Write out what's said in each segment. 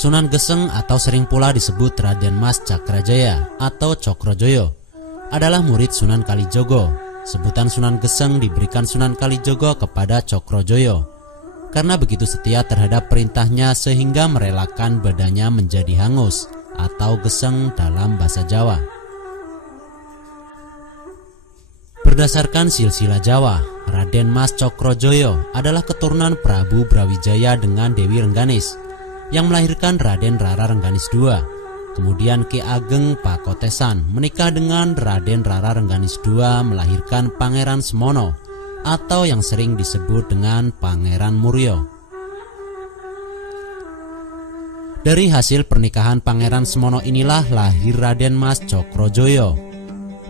Sunan Geseng atau sering pula disebut Raden Mas Cakrajaya atau Cokrojoyo adalah murid Sunan Kalijogo. Sebutan Sunan Geseng diberikan Sunan Kalijogo kepada Cokrojoyo karena begitu setia terhadap perintahnya sehingga merelakan badannya menjadi hangus atau geseng dalam bahasa Jawa. Berdasarkan silsilah Jawa, Raden Mas Cokrojoyo adalah keturunan Prabu Brawijaya dengan Dewi Rengganis yang melahirkan Raden Rara Rengganis II. Kemudian Ki Ageng Pakotesan menikah dengan Raden Rara Rengganis II melahirkan Pangeran Semono atau yang sering disebut dengan Pangeran Muryo. Dari hasil pernikahan Pangeran Semono inilah lahir Raden Mas Cokrojoyo.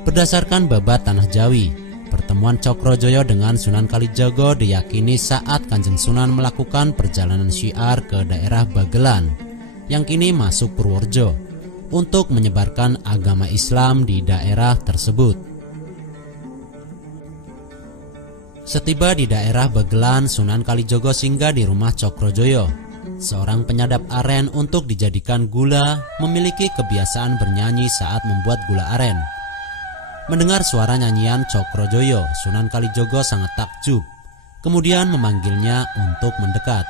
Berdasarkan babat Tanah Jawi, pertemuan Cokrojoyo dengan Sunan Kalijogo diyakini saat Kanjeng Sunan melakukan perjalanan syiar ke daerah Bagelan yang kini masuk Purworejo untuk menyebarkan agama Islam di daerah tersebut. Setiba di daerah Bagelan, Sunan Kalijogo singgah di rumah Cokrojoyo, seorang penyadap aren untuk dijadikan gula, memiliki kebiasaan bernyanyi saat membuat gula aren. Mendengar suara nyanyian Cokrojoyo, Sunan Kalijogo sangat takjub, kemudian memanggilnya untuk mendekat.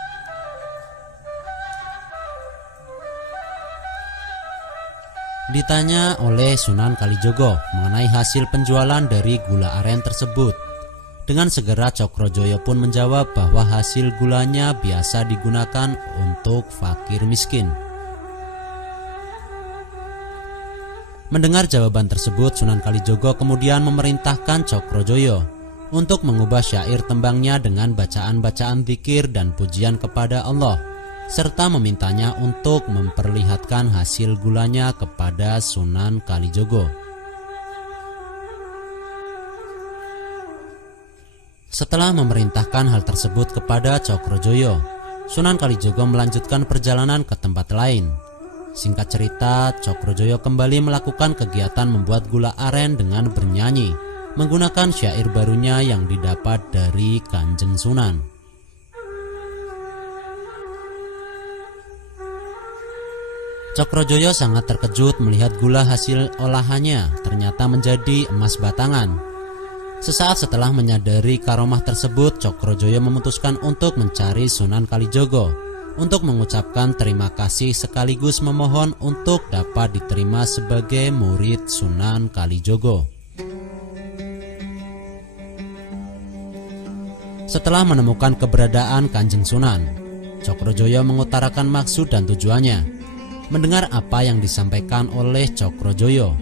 Ditanya oleh Sunan Kalijogo mengenai hasil penjualan dari gula aren tersebut. Dengan segera Cokrojoyo pun menjawab bahwa hasil gulanya biasa digunakan untuk fakir miskin. Mendengar jawaban tersebut, Sunan Kalijogo kemudian memerintahkan Cokrojoyo untuk mengubah syair tembangnya dengan bacaan-bacaan zikir dan pujian kepada Allah, serta memintanya untuk memperlihatkan hasil gulanya kepada Sunan Kalijogo. Setelah memerintahkan hal tersebut kepada Cokrojoyo, Sunan Kalijogo melanjutkan perjalanan ke tempat lain. Singkat cerita, Cokrojoyo kembali melakukan kegiatan membuat gula aren dengan bernyanyi, menggunakan syair barunya yang didapat dari Kanjeng Sunan. Cokrojoyo sangat terkejut melihat gula hasil olahannya ternyata menjadi emas batangan. Sesaat setelah menyadari karomah tersebut, Cokrojoyo memutuskan untuk mencari Sunan Kalijogo untuk mengucapkan terima kasih sekaligus memohon untuk dapat diterima sebagai murid Sunan Kalijogo. Setelah menemukan keberadaan Kanjeng Sunan, Cokrojoyo mengutarakan maksud dan tujuannya. Mendengar apa yang disampaikan oleh Cokrojoyo,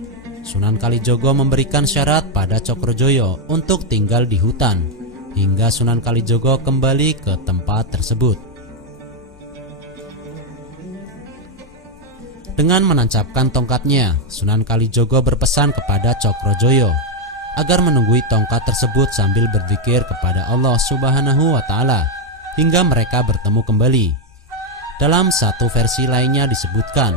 Sunan Kalijogo memberikan syarat pada Cokrojoyo untuk tinggal di hutan hingga Sunan Kalijogo kembali ke tempat tersebut. Dengan menancapkan tongkatnya, Sunan Kalijogo berpesan kepada Cokrojoyo agar menunggui tongkat tersebut sambil berzikir kepada Allah Subhanahu wa Ta'ala hingga mereka bertemu kembali. Dalam satu versi lainnya disebutkan,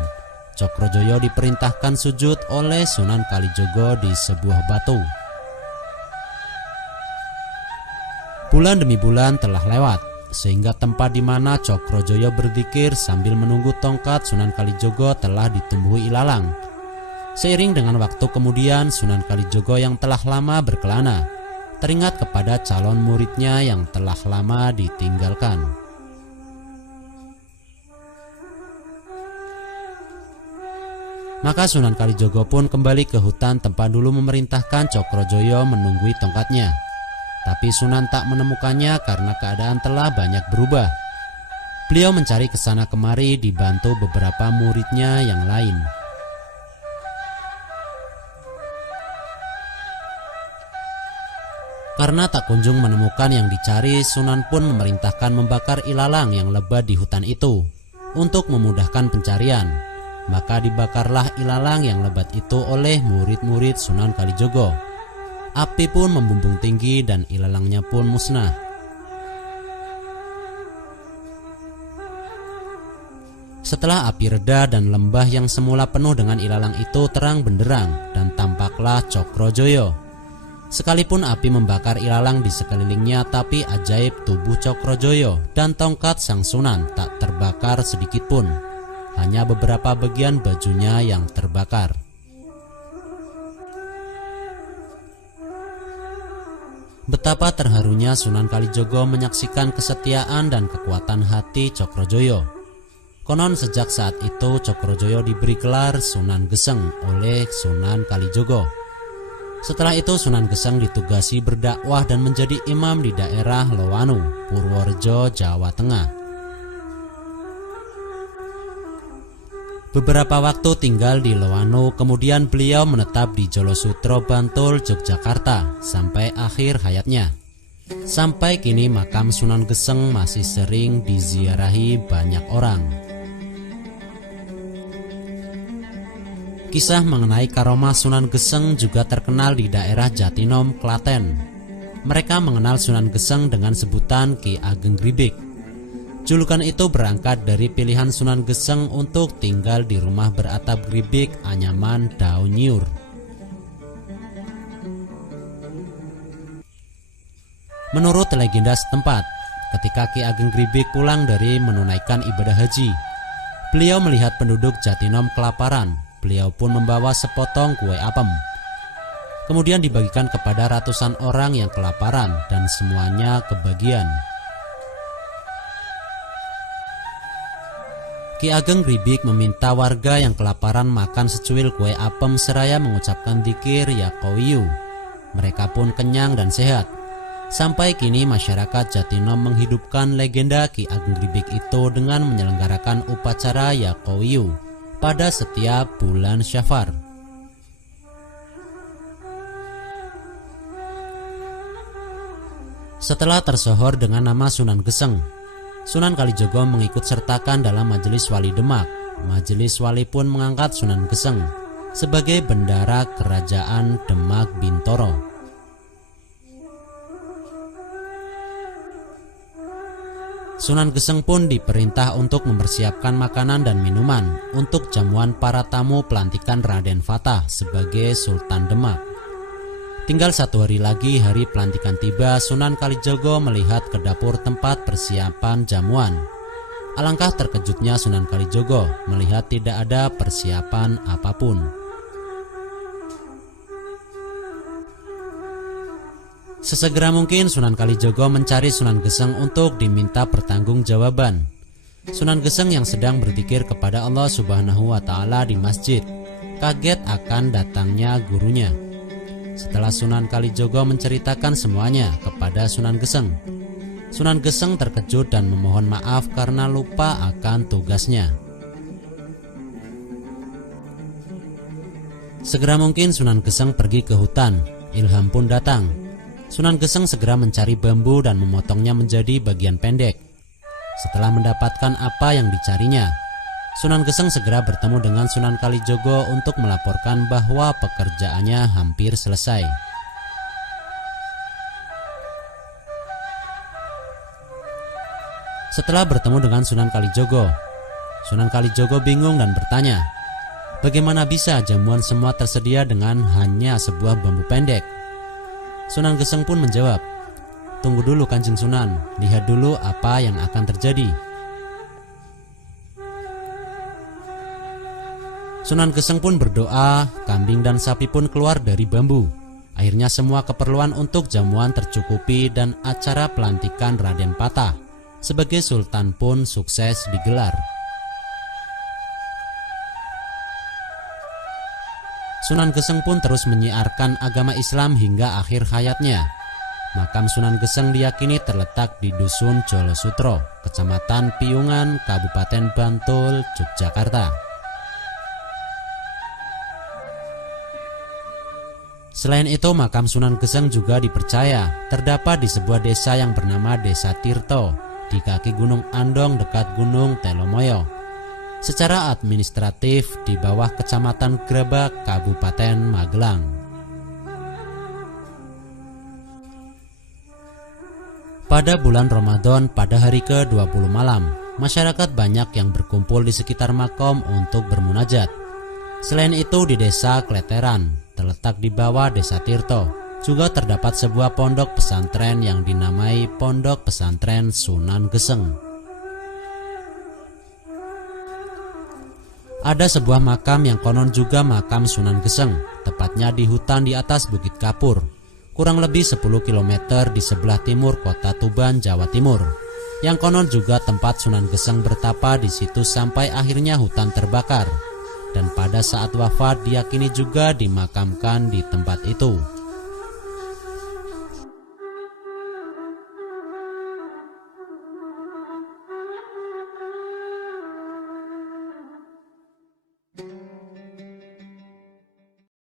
Cokrojoyo diperintahkan sujud oleh Sunan Kalijogo di sebuah batu. Bulan demi bulan telah lewat, sehingga tempat di mana Cokrojoyo berzikir sambil menunggu tongkat Sunan Kalijogo telah ditumbuhi ilalang. Seiring dengan waktu kemudian, Sunan Kalijogo yang telah lama berkelana teringat kepada calon muridnya yang telah lama ditinggalkan. Maka Sunan Kalijogo pun kembali ke hutan tempat dulu memerintahkan Cokrojoyo menunggui tongkatnya. Tapi Sunan tak menemukannya karena keadaan telah banyak berubah. Beliau mencari kesana kemari dibantu beberapa muridnya yang lain. Karena tak kunjung menemukan yang dicari, Sunan pun memerintahkan membakar ilalang yang lebat di hutan itu untuk memudahkan pencarian. Maka dibakarlah ilalang yang lebat itu oleh murid-murid Sunan Kalijogo. Api pun membumbung tinggi dan ilalangnya pun musnah. Setelah api reda dan lembah yang semula penuh dengan ilalang itu terang benderang dan tampaklah Cokrojoyo. Sekalipun api membakar ilalang di sekelilingnya, tapi ajaib tubuh Cokrojoyo dan tongkat Sang Sunan tak terbakar sedikit pun. hanya beberapa bagian bajunya yang terbakar. Betapa terharunya Sunan Kalijogo menyaksikan kesetiaan dan kekuatan hati Cokrojoyo. Konon sejak saat itu Cokrojoyo diberi gelar Sunan Geseng oleh Sunan Kalijogo. Setelah itu Sunan Geseng ditugasi berdakwah dan menjadi imam di daerah Lowanu, Purworejo, Jawa Tengah. Beberapa waktu tinggal di Lowanu, kemudian beliau menetap di Jolosutro, Bantul, Yogyakarta sampai akhir hayatnya. Sampai kini makam Sunan Geseng masih sering diziarahi banyak orang. Kisah mengenai karomah Sunan Geseng juga terkenal di daerah Jatinom, Klaten. Mereka mengenal Sunan Geseng dengan sebutan Ki Ageng Gribik. Julukan itu berangkat dari pilihan Sunan Geseng untuk tinggal di rumah beratap gribik anyaman daun nyur. Menurut legenda setempat, ketika Ki Ageng Gribik pulang dari menunaikan ibadah haji, beliau melihat penduduk Jatinom kelaparan. Beliau pun membawa sepotong kue apem. Kemudian dibagikan kepada ratusan orang yang kelaparan dan semuanya kebagian. Ki Ageng Gribik meminta warga yang kelaparan makan secuil kue apem seraya mengucapkan dzikir Ya Qawiyu. Mereka pun kenyang dan sehat. Sampai kini masyarakat Jatinom menghidupkan legenda Ki Ageng Gribik itu dengan menyelenggarakan upacara Ya Qawiyu pada setiap bulan Syafar. Setelah tersohor dengan nama Sunan Geseng, Sunan Kalijogo mengikut sertakan dalam Majelis Wali Demak. Majelis Wali pun mengangkat Sunan Geseng sebagai bendara Kerajaan Demak Bintoro. Sunan Geseng pun diperintah untuk mempersiapkan makanan dan minuman untuk jamuan para tamu pelantikan Raden Fatah sebagai Sultan Demak. Tinggal 1 hari lagi hari pelantikan tiba, Sunan Kalijogo melihat ke dapur tempat persiapan jamuan. Alangkah terkejutnya Sunan Kalijogo melihat tidak ada persiapan apapun. Sesegera mungkin Sunan Kalijogo mencari Sunan Geseng untuk diminta pertanggungjawaban. Sunan Geseng yang sedang berzikir kepada Allah Subhanahu wa Ta'ala di masjid kaget akan datangnya gurunya. Setelah Sunan Kalijogo menceritakan semuanya kepada Sunan Geseng, Sunan Geseng terkejut dan memohon maaf karena lupa akan tugasnya. Segera mungkin Sunan Geseng pergi ke hutan. Ilham pun datang. Sunan Geseng segera mencari bambu dan memotongnya menjadi bagian pendek. Setelah mendapatkan apa yang dicarinya, Sunan Geseng segera bertemu dengan Sunan Kalijogo untuk melaporkan bahwa pekerjaannya hampir selesai. Setelah bertemu dengan Sunan Kalijogo bingung dan bertanya, bagaimana bisa jamuan semua tersedia dengan hanya sebuah bambu pendek? Sunan Geseng pun menjawab, tunggu dulu Kanjeng Sunan, lihat dulu apa yang akan terjadi. Sunan Geseng pun berdoa, kambing dan sapi pun keluar dari bambu. Akhirnya semua keperluan untuk jamuan tercukupi dan acara pelantikan Raden Fatah sebagai Sultan pun sukses digelar. Sunan Geseng pun terus menyiarkan agama Islam hingga akhir hayatnya. Makam Sunan Geseng diyakini terletak di Dusun Jolosutro, Kecamatan Piungan, Kabupaten Bantul, Yogyakarta. Selain itu, makam Sunan Geseng juga dipercaya terdapat di sebuah desa yang bernama Desa Tirto di kaki Gunung Andong dekat Gunung Telomoyo. Secara administratif di bawah Kecamatan Grebak, Kabupaten Magelang. Pada bulan Ramadan pada hari ke-20 malam, masyarakat banyak yang berkumpul di sekitar makam untuk bermunajat. Selain itu di Desa Kleteran, terletak di bawah Desa Tirto, juga terdapat sebuah pondok pesantren yang dinamai Pondok Pesantren Sunan Geseng. Ada sebuah makam yang konon juga makam Sunan Geseng, tepatnya di hutan di atas Bukit Kapur, kurang lebih 10 km di sebelah timur kota Tuban, Jawa Timur. Yang konon juga tempat Sunan Geseng bertapa di situ sampai akhirnya hutan terbakar. Dan pada saat wafat diyakini juga dimakamkan di tempat itu.